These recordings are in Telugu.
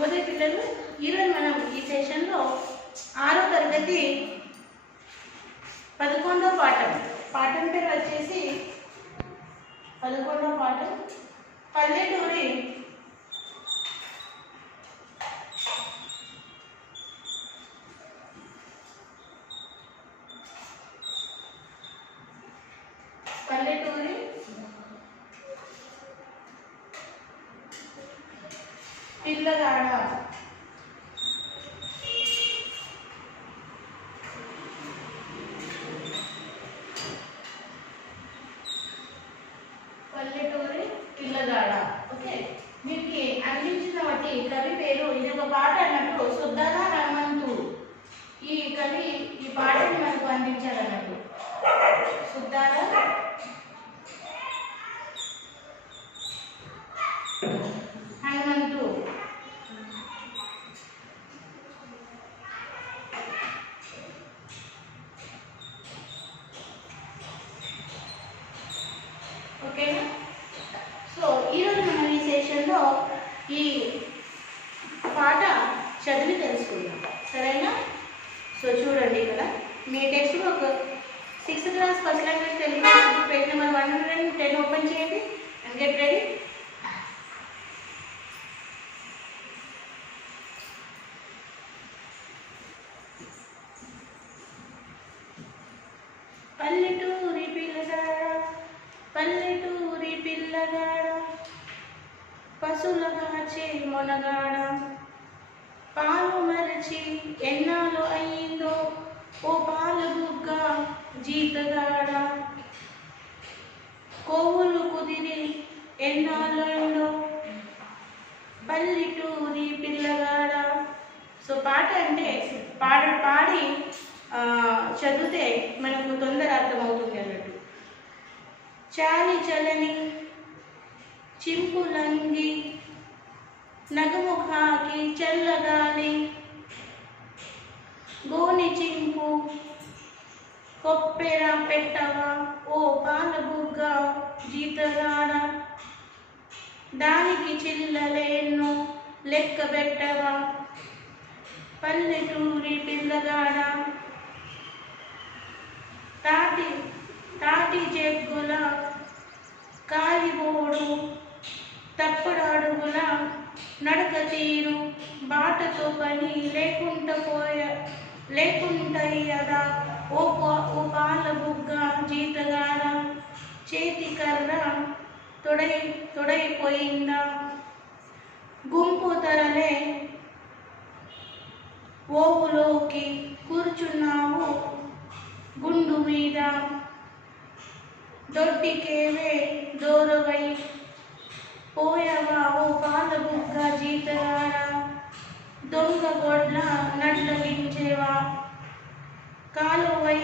శుభోదయ పిల్లలు, ఈరోజు మనం ఈ సెషన్లో 6వ తరగతి 11వ పాఠం పేరు వచ్చేసి 11వ పాఠం పల్లెటూరి పిల్లగాడ. పల్లెటూరి పిల్లగాడ. ఓకే, మీకు అందించిన వాటి కవి పేరు, ఇది ఒక పాట అన్నట్టు సుద్దాల హనుమంతు ఈ కవి ఈ పాటని మనకు అందించాలన్నట్టు. సుద్దాల హనుమంతు. ఓకేనా? సో ఈరోజు మనం ఈ సెషన్లో ఈ పాట చదివి తెలుసుకుందాం, సరేనా? సో చూడండి, ఇక్కడ మీ text book 6th class first language Telugu page number 110 open చేయండి అండ్ గెట్ రెడీ. పల్లెటూరి పిల్లగాడ, పల్లెటూరి పిల్లగాడ, పశువులగాచే మొనగాడ, పాలు మరచి ఎన్నాళ్ళు అయిందో ఓ పాలు బుగ్గ జీతగాడ, కోవులు కుదిరి ఎన్నాళ్ళు అయిందో పల్లెటూరి పిల్లగాడ. సో పాట అంటే పాడి చదివితే మనకు తొందర అర్థమవుతుంది అన్నట్టు. చాలి చలని చింపులంగి నగముఖాకి చల్లగాలి, గోని చింపు కొప్పెర పెట్టవా ఓ పాలబుగ్గ జీతగాడ, దానికి చిల్లలేన్నో లెక్క పెట్టవా పల్లెటూరి పిల్లగాడ, తాటి జగ్గుల కాలిబోడు తప్పుడు అడుగుల నడక తీరు, బాటతో పని లేకుంటయ్యదా ఓ పాల బుగ్గ జీతగాడ, చేతి కర్ర తొడైపోయిందా గుంపు తరలే ఓవులోకి కూర్చున్నావు గుండు మీద, దొడ్డికేవే దూరవై పోయవా ఓ పాల బుగ్గ జీతగాడ, దొంగ గొడ్ల నడ్లగించేవా కాలువై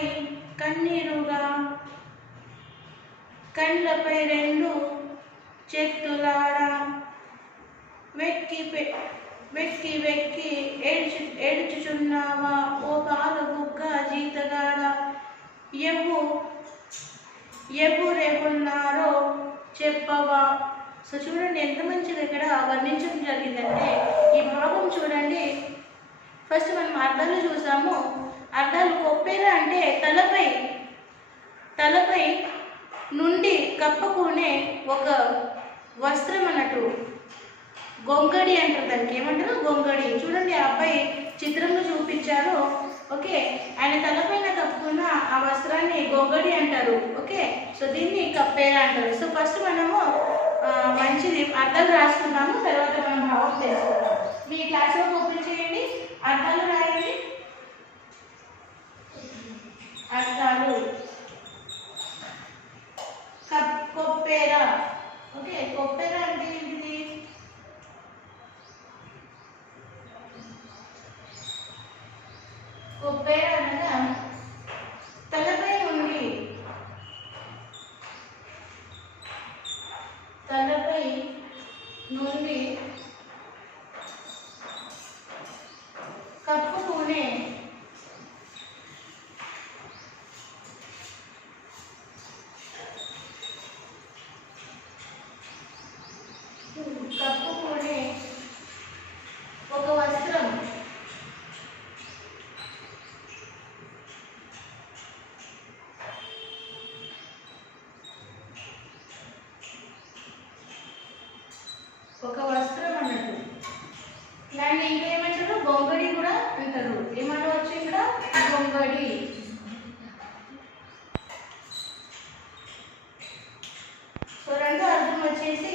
కన్నీరుగా, కండ్లపై 2 చెత్తులాడ, వెక్కి వెక్కి ఏడ్చుచున్నావా ఓ పాల బుగ్గ జీతగాడ, ఎవరెవరున్నారో చెప్పవా. సో చూడండి ఎంత మంచిగా ఇక్కడ వర్ణించడం జరిగిందంటే, ఈ భావం చూడండి. ఫస్ట్ మనం అర్థాలు చూసాము. అర్థాలు కొప్పెర అంటే తలపై నుండి కప్పుకునే ఒక వస్త్రం అన్నట్టు. గొంగడి అంటారు, దానికి ఏమంటారు? గొంగడి. చూడండి ఆ అబ్బాయి చిత్రంలో చూపించారు. ఓకే, ఆయన తలపైన కప్పుకున్న ఆ వస్త్రాన్ని గొంగడి అంటారు. ఓకే, సో దీన్ని కప్పేర అంటారు. సో ఫస్ట్ మనము మంచిది అర్థాలు రాసుకున్నాము, తర్వాత మనం భావం తెలుసుకుందాం. మీ క్లాస్లో ఓపెన్ చేయండి, అర్థాలు రాయండి. అర్థాలు కొప్పెర. ఓకే, కొప్పెర అంటే ఏంటిది? కొప్పెర అనగా తలపై నుండి కప్పుకునే ఒక వస్త్రం అన్నట్టు. దాన్ని ఇంకా ఏమంటారు? గొంగడి కూడా అంటారు. ఏమనవచ్చు ఇక్కడ? గొంగడి. సో రెండో అర్థం వచ్చేసి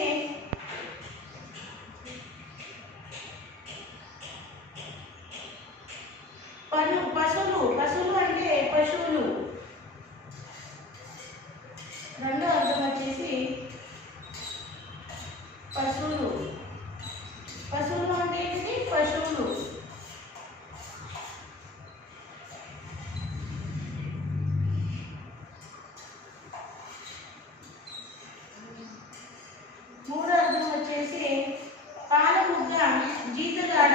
పశువులు. పశువులు అంటే పశువులు. రెండో అర్థం వచ్చేసి పశువులు. పశువులు అంటే ఏంటి? పశువులు. మూడో అర్థం వచ్చేసి పాలబుగ్గ, జీతగాడ.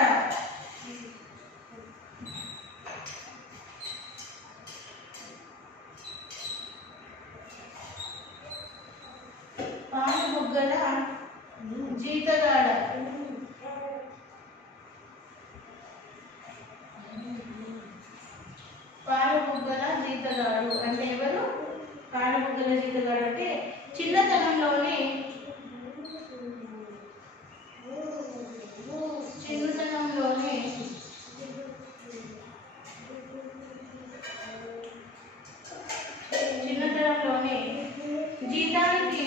పాలబుగ్గల జీతగాడ. పాలబుగ్గల జీతగాడు అంటే ఎవరు? పాలబుగ్గల జీతగాడు అంటే చిన్నతనంలోనే జీతానికి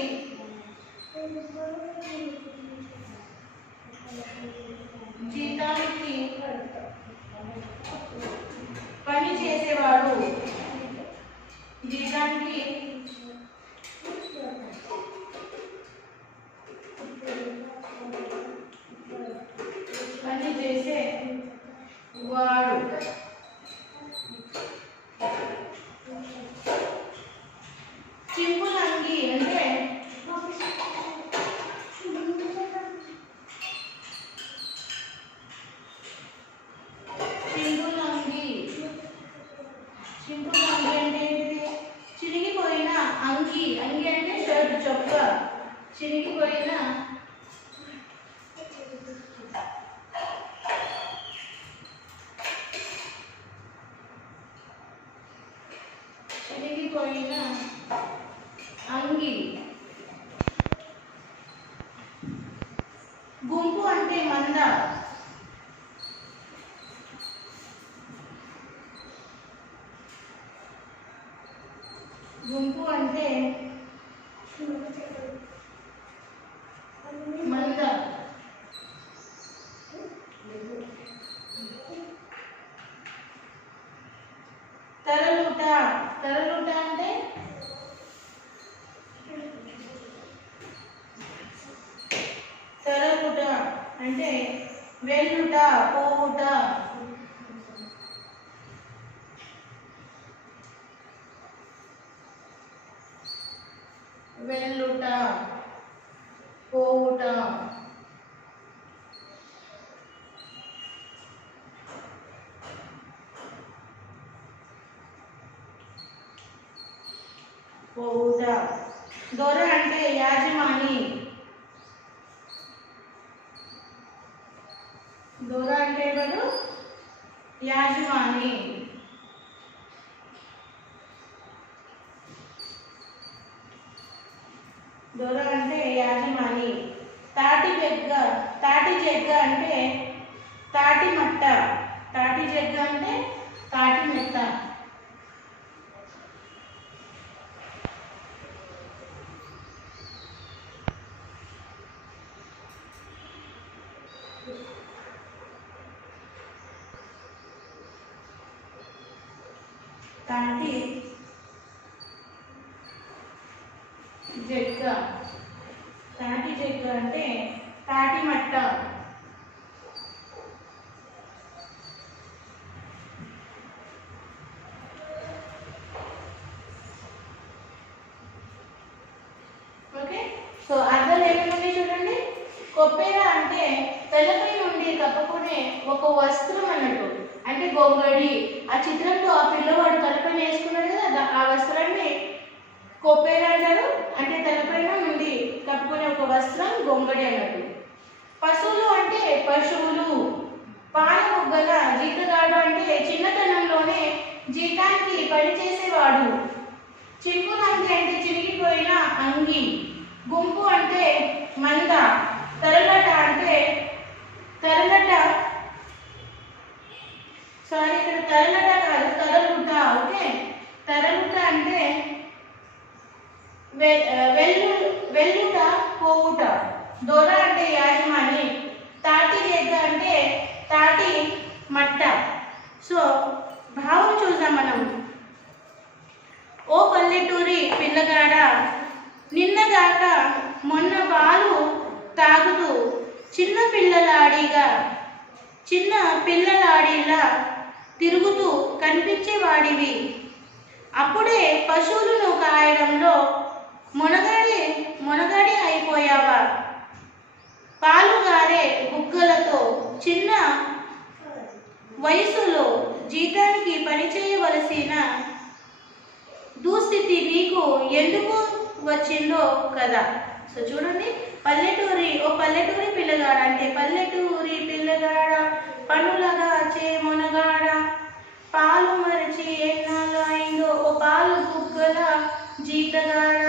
పని చేసేవాడు. జీతానికి పని చేసేవాడు. చింపులంగి అంటే చింపులంగి అంటే ఏంటిది? చిరిగిపోయిన అంగి. అంగి అంటే షర్ట్, చొక్కా. చిరిగిపోయిన అంగి. గుంపు అంటే మంద. గుంపు అంటే మంద. తరలుట. తరలుట అంటే తరలుట అంటే వెళ్ళుట, పోవుట. వెళ్ళుట, పోవుట. పోవుట. దొర అంటే యాజమాని. దొర అంటే ఎవరు? యాజమాని. దొర అంటే యాజమాని. తాటి జగ్గ. తాటి జగ్గ అంటే తాటి మట్ట. తాటి జగ్గ అంటే తాటి మెత్త. తాటి జగ్గ. తాటి జగ్గ అంటే తాటి మట్ట. ఓకే. సో అర్థాలు ఏమేమి చూడండి. కొప్పెర అంటే తలపై నుండి కప్పుకునే ఒక వస్త్రం అన్నట్టు. అంటే గొంగడి. ఆ చిత్రంలో ఆ పిల్లవాడు తలపైన వేసుకున్నాడు కదా, ఆ వస్త్రాన్ని కొప్పెర అంటారు. అంటే తలపైన నుండి కప్పుకునే ఒక వస్త్రం గొంగడి అన్నట్టు. పశువులు అంటే పశువులు. పాలబుగ్గల జీతగాడు అంటే చిన్నతనంలోనే జీతానికి పని చేసేవాడు. చింపులంగి అంటే చిరిగిపోయిన అంగి. గుంపు అంటే మంద. తరలట సారీ ఇక్కడ తరలట కాదు, తరలుట. ఓకే, తరలుట అంటే వెళ్ళుట, పోవుట. దొర అంటే యాజమాని, తాటి జగ్గ అంటే తాటి మట్ట. సో భావం చూద్దాం మనం. ఓ పల్లెటూరి పిల్లగాడ, నిన్నగాక మొన్న పాలు తాగుతూ చిన్న పిల్లలాడిలా తిరుగుతూ కనిపించేవాడివి. అప్పుడే పశువులను కాయడంలో మొనగాడి అయిపోయావా? పాలుగారే బుగ్గలతో చిన్న వయసులో జీతానికి పనిచేయవలసిన దుస్థితి నీకు ఎందుకు వచ్చిందో కదా. సో చూడండి, ఓ పల్లెటూరి పిల్లగాడ అంటే పల్లెటూరి పిల్లగాడ, పనులగా చే మొనగాడ, పాలు మరిచి ఎన్నాళ్ళు అయిందో, ఓ పాలు బుగ్గల జీతగాడ,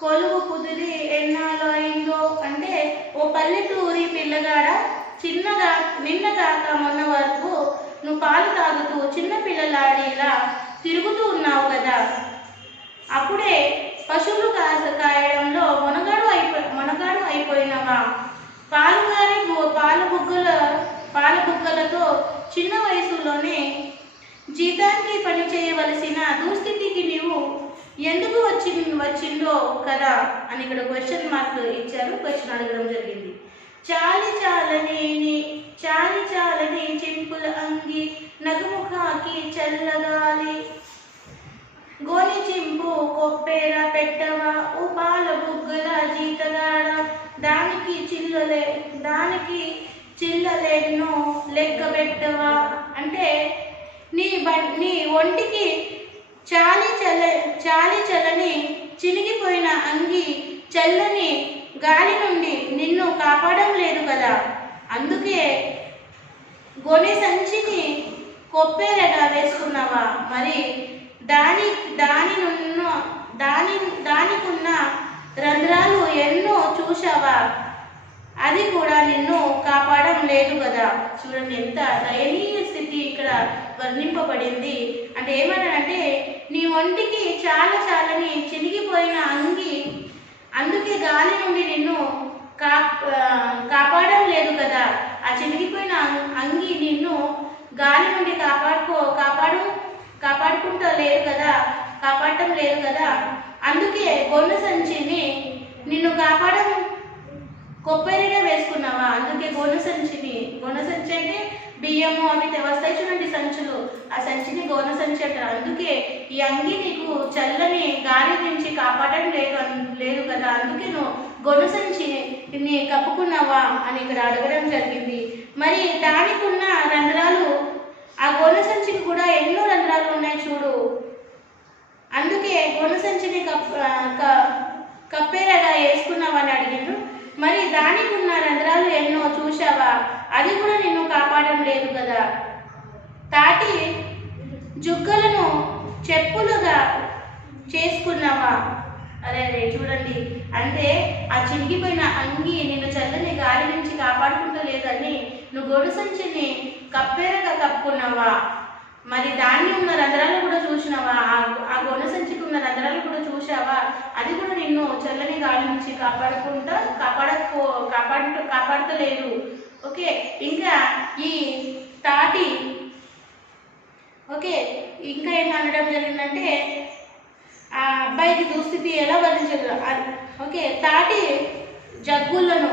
కొలువు కుదిరి ఎన్నాళ్ళు అయిందో. అంటే ఓ పల్లెటూరి పిల్లగాడ, నిన్నగాక మొన్న వరకు నువ్వు పాలు తాగుతూ చిన్న పిల్లలాడిలా తిరుగుతూ ఉన్నావు కదా. అప్పుడే పశువులు కాయడంలో మొనగాడు అయిపోయినవా? పాల బుగ్గలతో చిన్న వయసులోనే జీతానికి పని చేయవలసిన దుస్థితికి నీవు ఎందుకు వచ్చిందో కదా అని ఇక్కడ క్వశ్చన్ మార్క్ ఇచ్చారు. క్వశ్చన్ అడగడం జరిగింది. చాలి చాలని చెంపుల అంగి, నగుముఖాకి చల్లగాలి, గోని చింపు కొప్పేర పెట్టవా? ఓ పాల బుగ్గల జీతగాడ, దానికి చిల్లలేనో లెక్క పెట్టవా? అంటే నీ ఒంటికి చాలి చలని చినిగిపోయిన అంగి చల్లని గాలి నుండి నిన్ను కాపాడడం లేదు కదా. అందుకే గొనె సంచిని కొప్పేరగా వేసుకున్నావా? మరి దానికున్న రంధ్రాలు ఎన్నో చూశావా? అది కూడా నిన్ను కాపాడడం లేదు కదా. చూడండి, ఎంత దయనీయ స్థితి ఇక్కడ వర్ణింపబడింది. అంటే ఏమన్నానంటే, నీ ఒంటికి చాలని చినిగిపోయిన అంగి, అందుకే గాలి నుండి నిన్ను కాపాడడం లేదు కదా. ఆ చినిగిపోయిన అంగి నిన్ను గాలి నుండి కాపాడుకుంటూ లేదు కదా, కాపాడటం లేదు కదా. అందుకే గొన్న సంచిని నిన్ను కాపాడడం కొబ్బరిగా వేసుకున్నావా? అందుకే గొన్న సంచి అంటే బియ్యము అవి వస్తాయి చూడండి సంచులు, ఆ సంచిని గొన్న సంచి అంటారు. అందుకే ఈ అంగి నీకు చల్లని గాలి నుంచి కాపాడడం లేదు కదా, అందుకే నువ్వు గొన్న సంచిని కప్పుకున్నావా అని ఇక్కడ అడగడం జరిగింది. మరి దానికి ఉన్న రంధ్రాలు, ఆ గొన్న సంచికి కూడా ఎన్నో రంధ్రాలు ఉన్నాయి చూడు. అందుకే గొన్న సంచిని కప్పేరగా వేసుకున్నావని అడిగిండ్రు. మరి దానికి ఉన్న రంధ్రాలు ఎన్నో చూశావా? అది కూడా నిన్ను కాపాడడం లేదు కదా. తాటి జుగ్గలను చెప్పులుగా చేసుకున్నావా? అరే చూడండి, అంటే ఆ చినిగిపోయిన అంగి నిన్ను చల్లని గాలి నుంచి కాపాడుకుంటూ లేదని నువ్వు గొడుగు సంచిని కప్పేరగా కప్పుకున్నావా? మరి దాన్ని ఉన్న రంధ్రాలు కూడా చూసినావా? ఆ గొడుగు సంచికి ఉన్న రంధ్రాలు కూడా చూసావా? అది కూడా నిన్ను చల్లని గాలి నుంచి కాపాడతలేదు. ఓకే, ఇంకా ఈ తాటి ఏమనడం జరిగిందంటే, ఆ అబ్బాయికి దుస్థితి ఎలా వర్ణించారు. ఓకే, తాటి జగ్గులను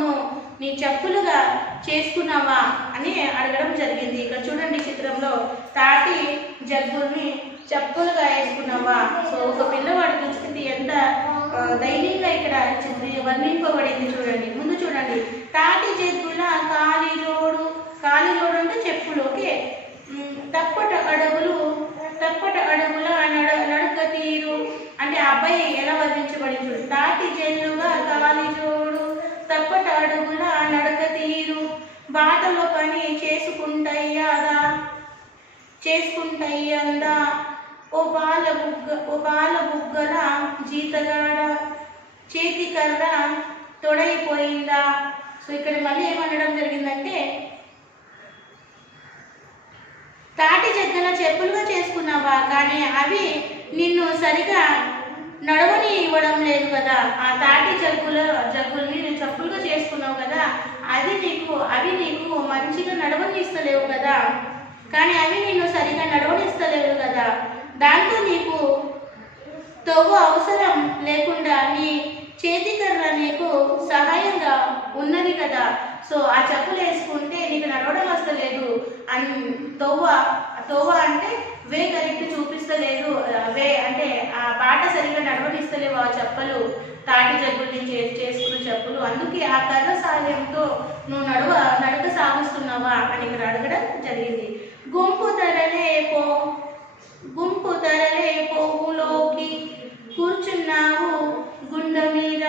నువ్వు నీ చెప్పులుగా చేసుకున్నావా అని అడగడం జరిగింది. ఇక్కడ చూడండి చిత్రంలో, తాటి జగ్గుల్ని చెప్పులుగా వేసుకున్నావా. సో ఒక పిల్లవాడి దుస్థితి ఎంత దైన్యంగా ఇక్కడ వర్ణింపబడింది చూడండి. ముందు చూడండి, తాటి జగ్గుల కాలిజోడు అంటే చెప్పులు. ఓకే, తప్పట అడుగుల నడక తీరు అంటే అబ్బాయి ఎలా వర్ణించబడింది చూడండి. తాటి జల్లుగా కాలిజోడు, తప్పట అడుగుల నడక తీరు, బాటలో పని చేసుకుంటయ్యందా, ఓ పాల బుగ్గల జీతగాడ, చేతి కర్ర తొడైపోయిందా. సో ఇక్కడ మళ్ళీ ఏమనడం జరిగిందంటే, తాటి జగ్గన చెప్పులుగా చేసుకున్నావా, కానీ అవి నిన్ను సరిగా నడవని ఇవ్వడం లేదు కదా. ఆ తాటి జగ్గుల్ని నేను చెప్పులుగా చేసుకున్నావు కదా, అవి నీకు మంచిగా నడవనిస్తలేవు కదా, కానీ అవి నిన్ను సరిగా నడవనిస్తలేవు కదా. దాంతో నీకు తవ్వు అవసరం లేకుండా నీ చేతికర్ర నీకు సహాయంగా ఉన్నది కదా. సో ఆ చెప్పులు వేసుకుంటే నీకు నడవడం వస్తలేదు అని తోవ అంటే వే కరెక్ట్ చూపిస్తలేదు, వే అంటే ఆ బాట సరిగ్గా నడవనిస్తలేవు ఆ చెప్పులు, తాటి జగ్గుల నుంచి చేసుకున్న చెప్పులు, అందుకే ఆ కర్ర సహాయంతో నువ్వు నడక సాగుస్తున్నావా అని ఇక్కడ అడగడం జరిగింది. గుంపు తరలే పోవులోకి కూర్చున్నావు గుండ మీద.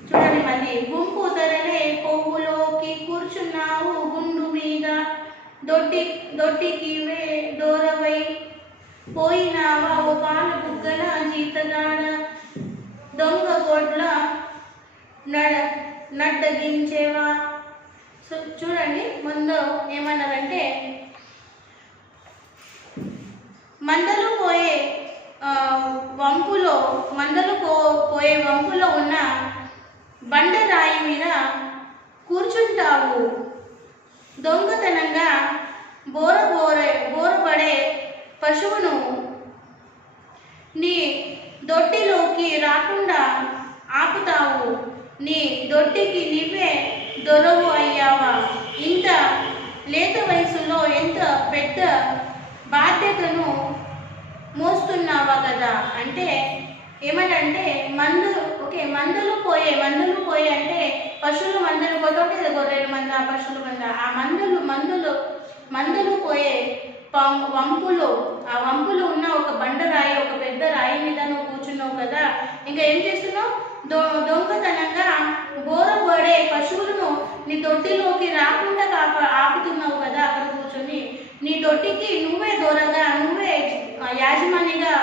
చూడండి మళ్ళీ, గుంపు తరలే పోవులోకి కూర్చున్నావు గుండు మీద, దొడ్డికి దూరవై పోయినావా ఓ పాల బుగ్గల జీతగాడ, దొంగ గొడ్ల నడ్డగించేవా. సో చూడండి, ముందు ఏమన్నారంటే, మందలు పోయే వంపులో ఉన్న బండరాయి మీద కూర్చుంటావు, దొంగతనంగా బోరపడే పశువును నీ దొడ్డిలోకి రాకుండా ఆపుతావు, నీ దొడ్డికి నీవే దొరవు అయ్యావా. ఇంత లేత వయసులో ఎంత పెద్ద బాధ్యతను మోస్తున్నావా కదా. అంటే ఏమంటే మందలు పోయే అంటే పశువులు మందలు పోతుంటే గొర్రెల మంద, పశువుల మంద, ఆ మందలు పోయే ఆ వంపులో ఉన్న ఒక బండరాయి, ఒక పెద్ద రాయి మీద నువ్వు కూర్చున్నావు కదా. ఇంకా ఏం చేస్తున్నావు, దొంగతనంగా బోరబడే పశువులను నీ దొడ్డిలోకి రాకుండా ఆపుతున్నావు కదా అక్కడ కూర్చొని. నీ దొడ్డికి నువ్వే దొరగా, నువ్వే యాజమానిగా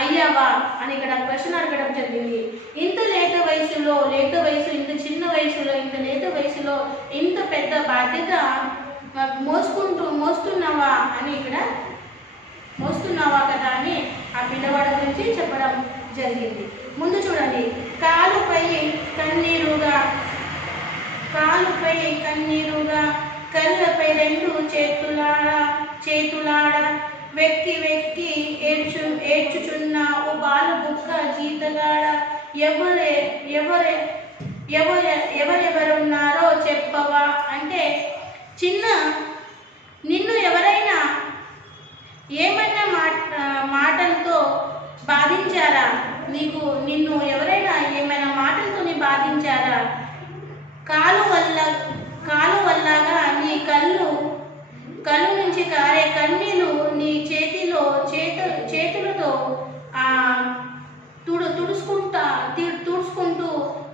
అయ్యావా అని ఇక్కడ ప్రశ్న అడగడం జరిగింది. ఇంత లేత చిన్న వయసులో ఇంత లేత వయసులో ఇంత పెద్ద బాధ్యత మోస్తున్నావా అని ఇక్కడ మోస్తున్నావా కదా అని ఆ పిల్లవాడి గురించి చెప్పడం జరిగింది. ముందు చూడండి, కాలుపై కన్నీరుగా కళ్ళపై రెండు చేతులాడ వెక్కి ఏడ్చుచున్న ఓ బాల బుక్క జీతగాడ, ఎవరెవరున్నారో చెప్పవా. అంటే నిన్ను ఎవరైనా ఏమన్నా మాటలతో బాధించారా, నిన్ను ఎవరైనా ఏమైనా మాటలతో బాధించారా. కాలు వల్లగా నీ కళ్ళు నుంచి కారే కన్నీళ్ళు నీ చేతులతో తుడుచుకుంటూ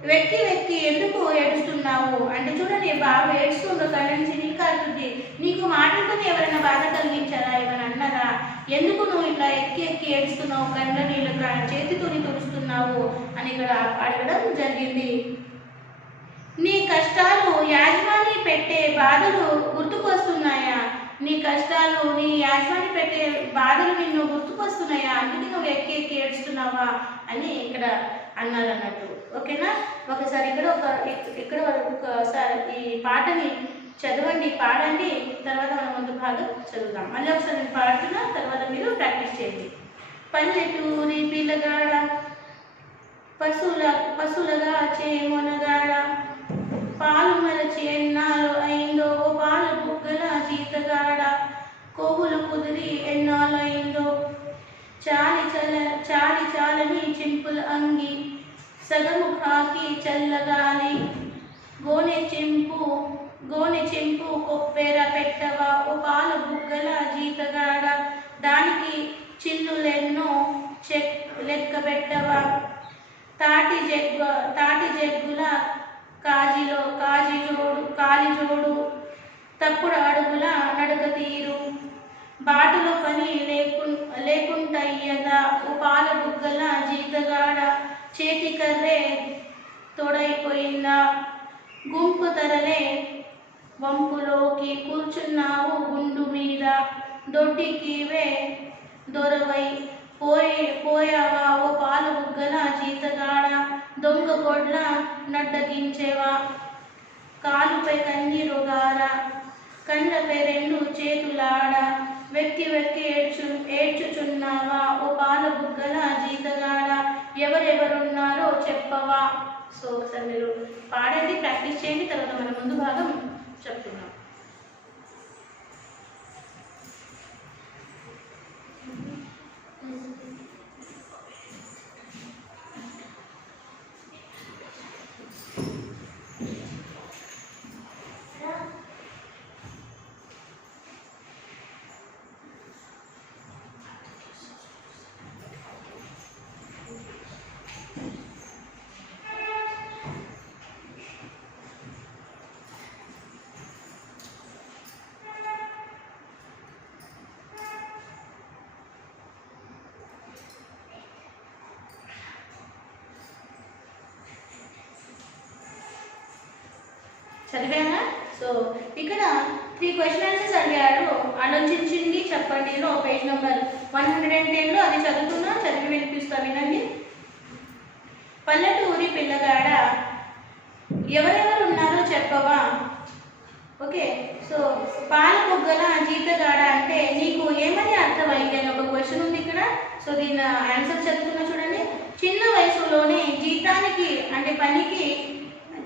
వెక్కి ఎందుకు ఏడుస్తున్నావు. అంటే చూడండి, బాగా ఏడుస్తుండో కళ్ళ నుంచి నీళ్ళు కారుతుంది. నీకు మాటలతో ఎవరైనా బాధ కలిగించారా, ఏమైనా అన్నారా, ఎందుకు నువ్వు ఇట్లా ఎక్కి ఏడుస్తున్నావు, కళ్ళ నీళ్ళు చేతితో తుడుస్తున్నావు అని ఇక్కడ అడగడం జరిగింది. నీ కష్టాలు యాజమాని పెట్టే బాధలు గుర్తుకొస్తున్నాయా. నీ కష్టాలు నీ యాజమాని పెట్టే బాధలు నిన్ను గుర్తుకొస్తున్నాయా, అందుకే నువ్వు ఎక్కి ఏడుస్తున్నావా అని ఇక్కడ అన్నారు అన్నట్టు. ఓకేనా, ఒకసారి ఇక్కడ ఒకసారి ఈ పాటని చదవండి, పాడండి, తర్వాత మనం ముందు భాగం చదువుదాం. మళ్ళీ ఒకసారి నేను పాడుతున్నా, తర్వాత మీరు ప్రాక్టీస్ చేయండి. పల్లెటూరి పిల్లగాడ పశువులగా చేమొనగాడ, పాలు మరచి ఎన్నాళ్ళు అయిందో పాల బుగ్గల జీతగాడ, కోవులు కుదిరి ఎన్నాళ్ళు అయిందో చాలని చింపుల అంగి, సగము కాకి చల్లగాలి, గోనె చెంపు కొప్పెర పెట్టవా ఓ పాల బుగ్గల జీతగాడ, దానికి చిల్లులెన్నో లెక్క పెట్టవా, తాటి జగ్గుల కాలిజోడు తప్పుడు అడుగుల నడక తీరు, బాటలో పని లేకుంటయ్యదా ఓ పాల బుగ్గల జీతగాడ, తోడైపోయిందా? గుంపు తరలే వంపులోకి కూర్చున్నావు గుండు మీద, దొడ్డికివే దొరవై పోయావా ఓ పాలు బుగ్గల జీతగాడ, దొంగ గొడ్ల నడ్డగించేవా కాలుపై కన్నీరుగార, కళ్ళపై రెండు చేతులాడ, వెక్కి వెక్కి ఏడ్చుచున్నావా ఓ పాల బుగ్గల జీతగాడ, ఎవరెవరున్నారో చెప్పవా. సో ఒకసారి మీరు పాడండి, ప్రాక్టీస్ చేయండి, తర్వాత మన ముందు భాగం చెప్తున్నాం. చదివానా? సో ఇక్కడ 3 క్వశ్చన్ ఆన్సర్స్ అడిగారు. ఆలోచించింది చెప్పండిలో పేజ్ నెంబర్ 110లో అది చదువుతున్నా, చదివి వినిపిస్తా వినండి. పల్లెటూరి పిల్లగాడ ఎవరెవరు ఉన్నారో చెప్పవా. ఓకే, సో పాల బుగ్గల జీతగాడ అంటే నీకు ఏమని అర్థమైంది అని ఒక క్వశ్చన్ ఉంది ఇక్కడ. సో దీని ఆన్సర్ చదువుతున్నా చూడండి. చిన్న వయసులోనే జీతానికి అంటే పనికి,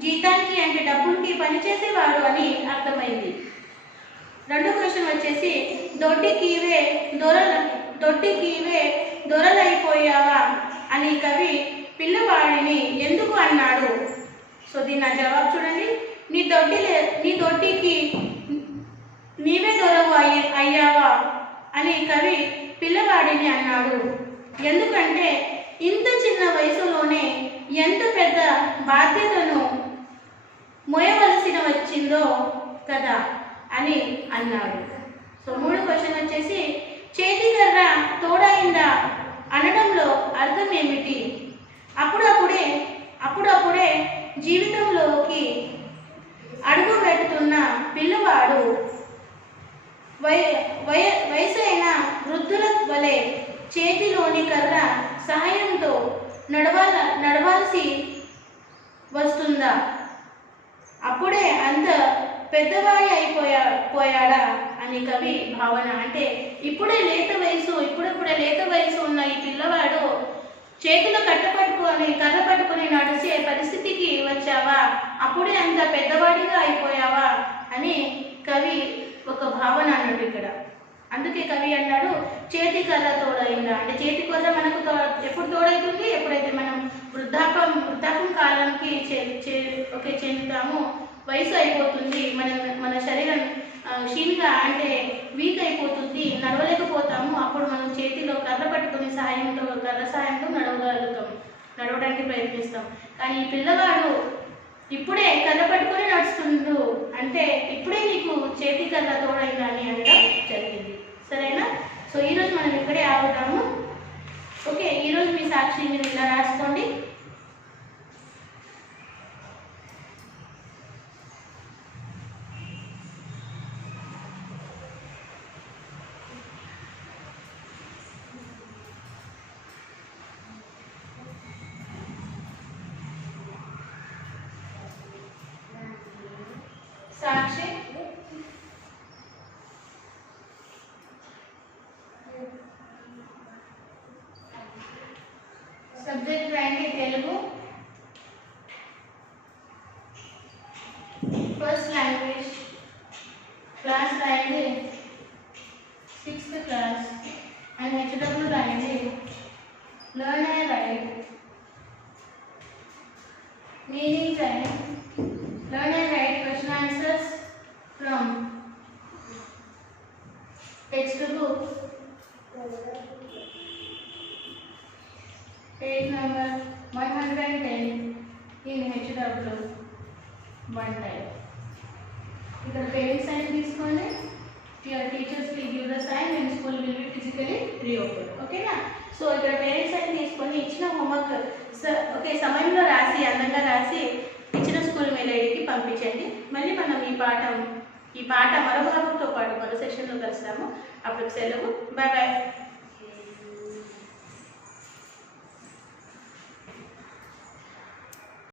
జీతానికి అంటే డబ్బులకి పనిచేసేవాడు అని అర్థమైంది. రెండో క్వశ్చన్ వచ్చేసి దొడ్డికివే దొరలైపోయావా అని కవి పిల్లవాడిని ఎందుకు అన్నాడు. సో దీని జవాబు చూడండి. నీ దొడ్డికి నీవే దొరవు అయ్యావా అని కవి పిల్లవాడిని అన్నాడు. ఎందుకంటే ఇంత చిన్న వయసులోనే ఎంత పెద్ద బాధ్యతను మోయవలసిన వచ్చిందో కదా అని అన్నాడు. సో మూడో క్వశ్చన్ వచ్చేసి చేతికర్ర తోడైందా అనడంలో అర్థం ఏమిటి. అప్పుడప్పుడే జీవితంలోకి అడుగు పెడుతున్న పిల్లవాడు వయసైన వృద్ధుల వలె చేతిలోని కర్ర సహాయంతో నడవాల్సి వస్తుందా. అప్పుడే అంత పెద్దవాడి పోయాడా అని కవి భావన. అంటే ఇప్పుడే లేత వయసు ఉన్న ఈ పిల్లవాడు చేతులు కర్ర పట్టుకొని నడిచే పరిస్థితికి వచ్చావా, అప్పుడే అంత పెద్దవాడిగా అయిపోయావా అని కవి ఒక భావన అన్నాడు ఇక్కడ. అందుకే కవి అన్నాడు చేతి కర్ర తోడైందా. అంటే చేతి కర్ర మనకు ఎప్పుడు తోడవుతుంది, ఎప్పుడైతే మనం వృద్ధాపం కాలానికి చెందుతామో, వయసు అయిపోతుంది, మన శరీరం క్షీణంగా అంటే వీక్ అయిపోతుంది, నడవలేకపోతాము. అప్పుడు మనం చేతిలో కర్ర పట్టుకుని కర్ర సాయంతో నడవడానికి ప్రయత్నిస్తాం. కానీ ఈ పిల్లవాడు ఇప్పుడే కర్ర పట్టుకొని నడుస్తుండు అంటే ఇప్పుడే నీకు చేతి కర్ర తోడైందా అని అనడం జరిగింది. సరేనా? సో ఈరోజు మనం ఇక్కడే ఆగుతాము. ఓకే, ఈరోజు మీ సాక్షి మీరు ఇలా రాసుకోండి. సాక్షి సబ్జెక్ట్ రాయండి తెలుగు. ఫస్ట్ లాంగ్వేజ్ క్లాస్ రాయండి 6th క్లాస్ అండ్ హెచ్డబ్ల్యూ రాయండి. లర్న్ అండ్ రైట్ మీనింగ్ రాయండి. Learn and write question answers from textbook, page number 110 in HW 1 type. ఇక్కడ పేరెంట్స్ సైన్ తీసుకొని your teachers will give the sign and school will be physically reopened. ఓకేనా? సో ఇక్కడ పేరెంట్స్ సైన్ తీసుకొని ఇచ్చిన హోంవర్క్ ఓకే ఓకే, సమయంలో రాసి అందంగా రాసి ఇచ్చిన స్కూల్ మెయిల్ ఐడికి పంపించండి. మళ్ళీ మనం ఈ పాట మరో భాగంతో పాటు మరో సెషన్లో కలుస్తాము. అప్పుడు సెలవు. Bye bye.